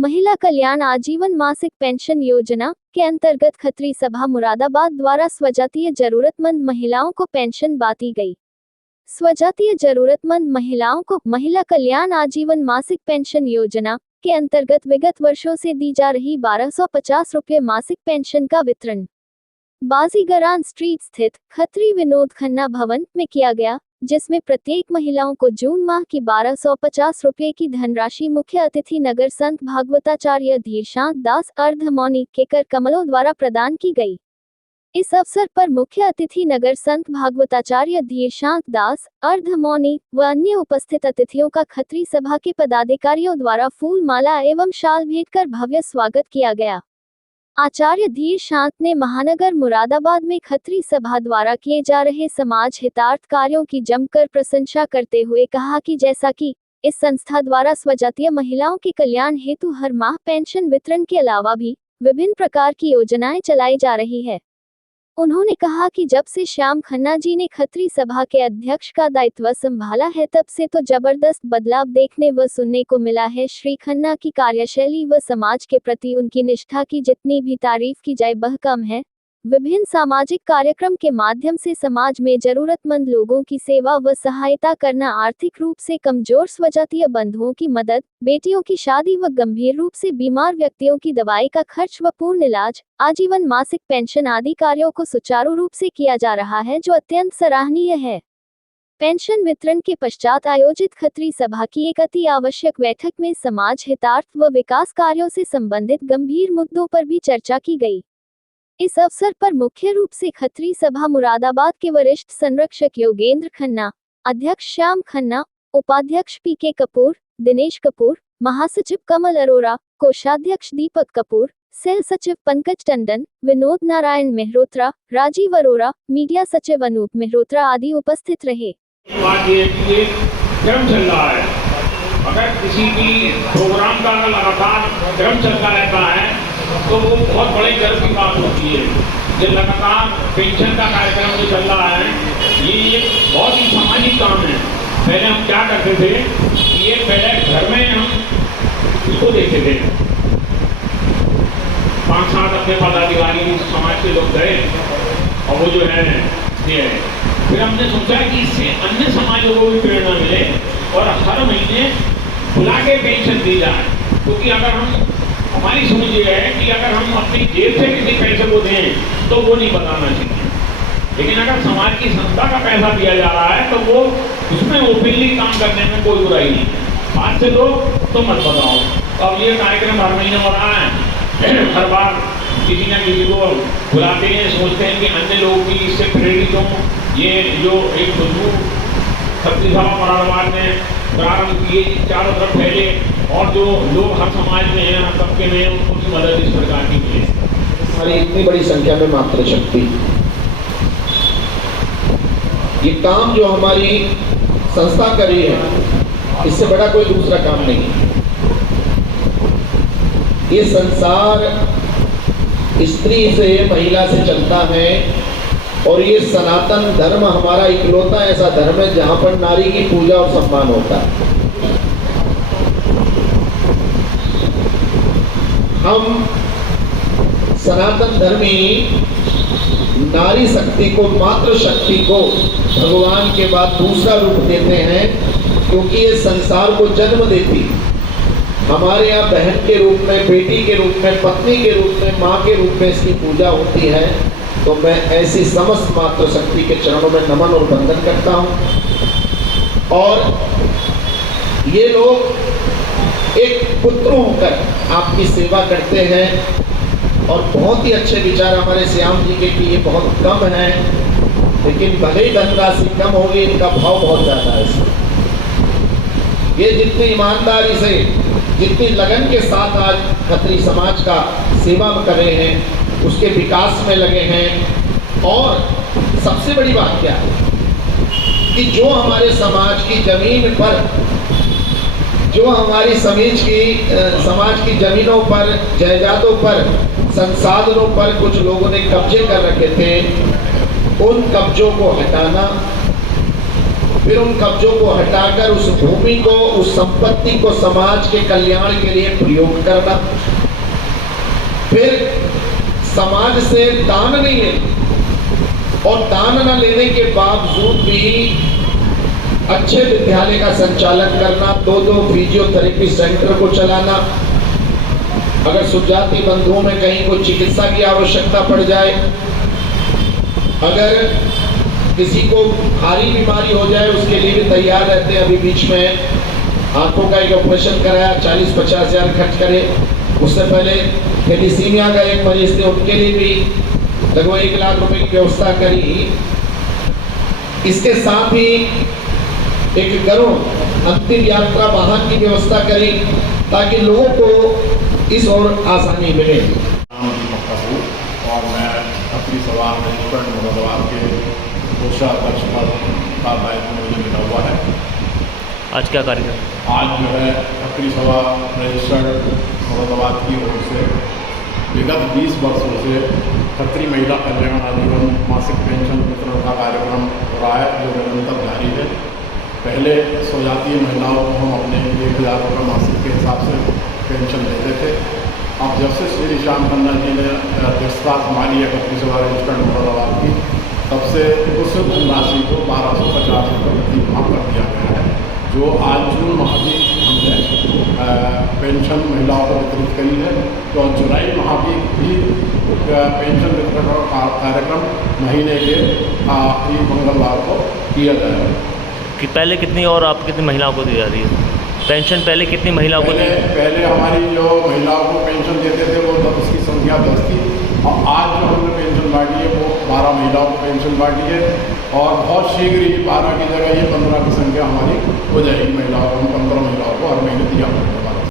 महिला कल्याण आजीवन मासिक पेंशन योजना के अंतर्गत खत्री सभा मुरादाबाद द्वारा स्वजातीय जरूरतमंद महिलाओं को पेंशन बांटी गई। स्वजातीय जरूरतमंद महिलाओं को महिला कल्याण आजीवन मासिक पेंशन योजना के अंतर्गत विगत वर्षों से दी जा रही 1250 रुपये मासिक पेंशन का वितरण बाजीगरान स्ट्रीट स्थित खत्री विनोद खन्ना भवन में किया गया, जिसमें प्रत्येक महिलाओं को जून माह की 1250 रुपये की धनराशि मुख्य अतिथि नगर संत भागवताचार्य धीरशांत दास अर्धमौनी के कर कमलों द्वारा प्रदान की गई। इस अवसर पर मुख्य अतिथि नगर संत भागवताचार्य धीरशांत दास अर्धमौनी व अन्य उपस्थित अतिथियों का खत्री सभा के पदाधिकारियों द्वारा फूल माला एवं शाल भेंट कर भव्य स्वागत किया गया। आचार्य धीरशांत ने महानगर मुरादाबाद में खत्री सभा द्वारा किए जा रहे समाज हितार्थ कार्यों की जमकर प्रशंसा करते हुए कहा कि जैसा कि इस संस्था द्वारा स्वजातीय महिलाओं के कल्याण हेतु हर माह पेंशन वितरण के अलावा भी विभिन्न प्रकार की योजनाएं चलाई जा रही है। उन्होंने कहा कि जब से श्याम खन्ना जी ने खत्री सभा के अध्यक्ष का दायित्व संभाला है, तब से तो जबरदस्त बदलाव देखने व सुनने को मिला है। श्री खन्ना की कार्यशैली व समाज के प्रति उनकी निष्ठा की जितनी भी तारीफ की जाए वह कम है। विभिन्न सामाजिक कार्यक्रम के माध्यम से समाज में जरूरतमंद लोगों की सेवा व सहायता करना, आर्थिक रूप से कमजोर स्वजातीय बंधुओं की मदद, बेटियों की शादी व गंभीर रूप से बीमार व्यक्तियों की दवाई का खर्च व पूर्ण इलाज, आजीवन मासिक पेंशन आदि कार्यों को सुचारू रूप से किया जा रहा है, जो अत्यंत सराहनीय है। पेंशन वितरण के पश्चात आयोजित खत्री सभा की एक अति आवश्यक बैठक में समाज हितार्थ व विकास कार्यों से संबंधित गंभीर मुद्दों पर भी चर्चा की गई। इस अवसर पर मुख्य रूप से खत्री सभा मुरादाबाद के वरिष्ठ संरक्षक योगेंद्र खन्ना, अध्यक्ष श्याम खन्ना, उपाध्यक्ष पीके कपूर, दिनेश कपूर, महासचिव कमल अरोरा, कोषाध्यक्ष दीपक कपूर, सह सचिव पंकज टंडन, विनोद नारायण मेहरोत्रा, राजीव अरोरा, मीडिया सचिव अनूप मेहरोत्रा आदि उपस्थित रहे। क्रम चल रहा है, अगर किसी भी प्रोग्राम का लगातार क्रम चलता रहता है तो वो बहुत बड़े गर्व की बात होती है। ये लगातार पेंशन का कार्यक्रम जो चल रहा है, ये बहुत ही सामाजिक काम है। पहले हम क्या करते थे, ये पहले घर में हम इसको देखते थे, 5-7 अपने पदाधिकारी समाज के लोग गए और वो जो है ये फिर हमने सोचा कि इससे अन्य समाजों को भी प्रेरणा मिले और हर महीने बुला के पेंशन दी जाए। क्योंकि अगर हमारी समझ ये है कि अगर हम अपनी जेब से किसी पैसे को दें तो वो नहीं बताना चाहिए, लेकिन अगर समाज की संस्था का पैसा दिया जा रहा है तो वो उसमें ओपनली काम करने में कोई बुराई नहीं। आज से लोग तो मत बताओ। तो अब ये कार्यक्रम हर महीने हो रहा है, हर बार किसी न किसी को बुलाते हैं, सोचते हैं कि अन्य लोग भी इससे प्रेरित हों। ये जो एक बुजुर्ग खत्री सभा मुरादाबाद ने प्रारंभ किए, चारों तरफ फैले और जो लोग हर समाज में हैं, हर तबके में हैं, उनकी मदद इस प्रकार की मिले। हमारी इतनी बड़ी संख्या में मातृशक्ति, ये काम जो हमारी संस्था कर रही है, इससे बड़ा कोई दूसरा काम नहीं है। ये संसार स्त्री से, महिला से चलता है और ये सनातन धर्म हमारा इकलौता ऐसा धर्म है जहां पर नारी की पूजा और सम्मान होता है। हम सनातन धर्मी नारी शक्ति को, मातृ शक्ति को भगवान के बाद दूसरा रूप देते हैं, क्योंकि ये संसार को जन्म देती। हमारे यहाँ बहन के रूप में, बेटी के रूप में, पत्नी के रूप में, माँ के रूप में इसकी पूजा होती है। तो मैं ऐसी समस्त मातृ शक्ति के चरणों में नमन और वंदन करता हूँ। और ये लोग एक पुत्र होकर आपकी सेवा करते हैं और बहुत ही अच्छे विचार हमारे श्याम जी के कि ये बहुत कम है, लेकिन भले ही धनराशि कम होगी, इनका भाव बहुत ज़्यादा है। ये जितनी ईमानदारी से, जितनी लगन के साथ आज खत्री समाज का सेवा कर रहे हैं, उसके विकास में लगे हैं। और सबसे बड़ी बात क्या है कि जो हमारे समाज की जमीन पर, जो हमारी समाज की जमीनों पर, जायदादों पर, संसाधनों पर कुछ लोगों ने कब्जे कर रखे थे, उन कब्जों को हटाना, फिर उन कब्जों को हटाकर उस भूमि को, उस संपत्ति को समाज के कल्याण के लिए प्रयोग करना। फिर समाज से दान नहीं लेना, और दान न लेने के बावजूद भी अच्छे विद्यालय का संचालन करना, 2-2 फिजियोथेरेपी सेंटर को चलाना। अगर सुजाति बंधुओं में कहीं कोई चिकित्सा की आवश्यकता पड़ जाए, अगर किसी को भारी बीमारी हो जाए, उसके लिए भी तैयार रहते हैं। अभी बीच में आंखों का एक ऑपरेशन कराया, 40-50 हजार खर्च करे। उससे पहले थैलीसीमिया का एक मरीज थे, उनके लिए भी लगभग 1 लाख रुपए की व्यवस्था करी। इसके साथ ही एक गरुड़ अंतिम यात्रा वाहन की व्यवस्था करी, ताकि लोगों को इस और आसानी मिले। और मैं अपनी सभा रजिस्टर्ड मुरादाबाद के कोषाध्यक्ष पद का दायित्व मुझे मिला हुआ है। आज क्या कार्यक्रम? आज जो है अपनी सभा रजिस्टर्ड मुरादाबाद की ओर से विगत 20 वर्षों से खत्री महिला कल्याण आजीवन मासिक पेंशन वितरण का कार्यक्रम हो रहा है, जो निरंतर जारी है। पहले स्वजातीय महिलाओं को हम अपने 1000 रुपये मासिक के हिसाब से पेंशन देते थे। अब जब से श्री श्याम खन्ना जी ने अध्यक्षता संभाली है खत्री सभा रजिस्टर्ड मुरादाबाद की, तब से उस धनराशि को 1250 रुपये प्रति माह कर दिया गया है, जो आज जून माह की हमने पेंशन महिलाओं को वितरित करी है। तो जुलाई माह की भी पेंशन वितरण का कार्यक्रम महीने के आखिरी मंगलवार को किया जाएगा। कि पहले कितनी और आप कितनी महिलाओं को दी जा रही है पेंशन? पहले कितनी महिलाओं को पहले हमारी जो महिलाओं को पेंशन देते थे वो उसकी संख्या 10 थी, और आज जो हमने पेंशन बांटी है वो 12 महिलाओं को पेंशन बांटी है। और बहुत शीघ्र ही 12 की जगह ये 15 की संख्या हमारी हो जाएगी महिलाओं को। हम 15 महिलाओं को हर महीने दिया।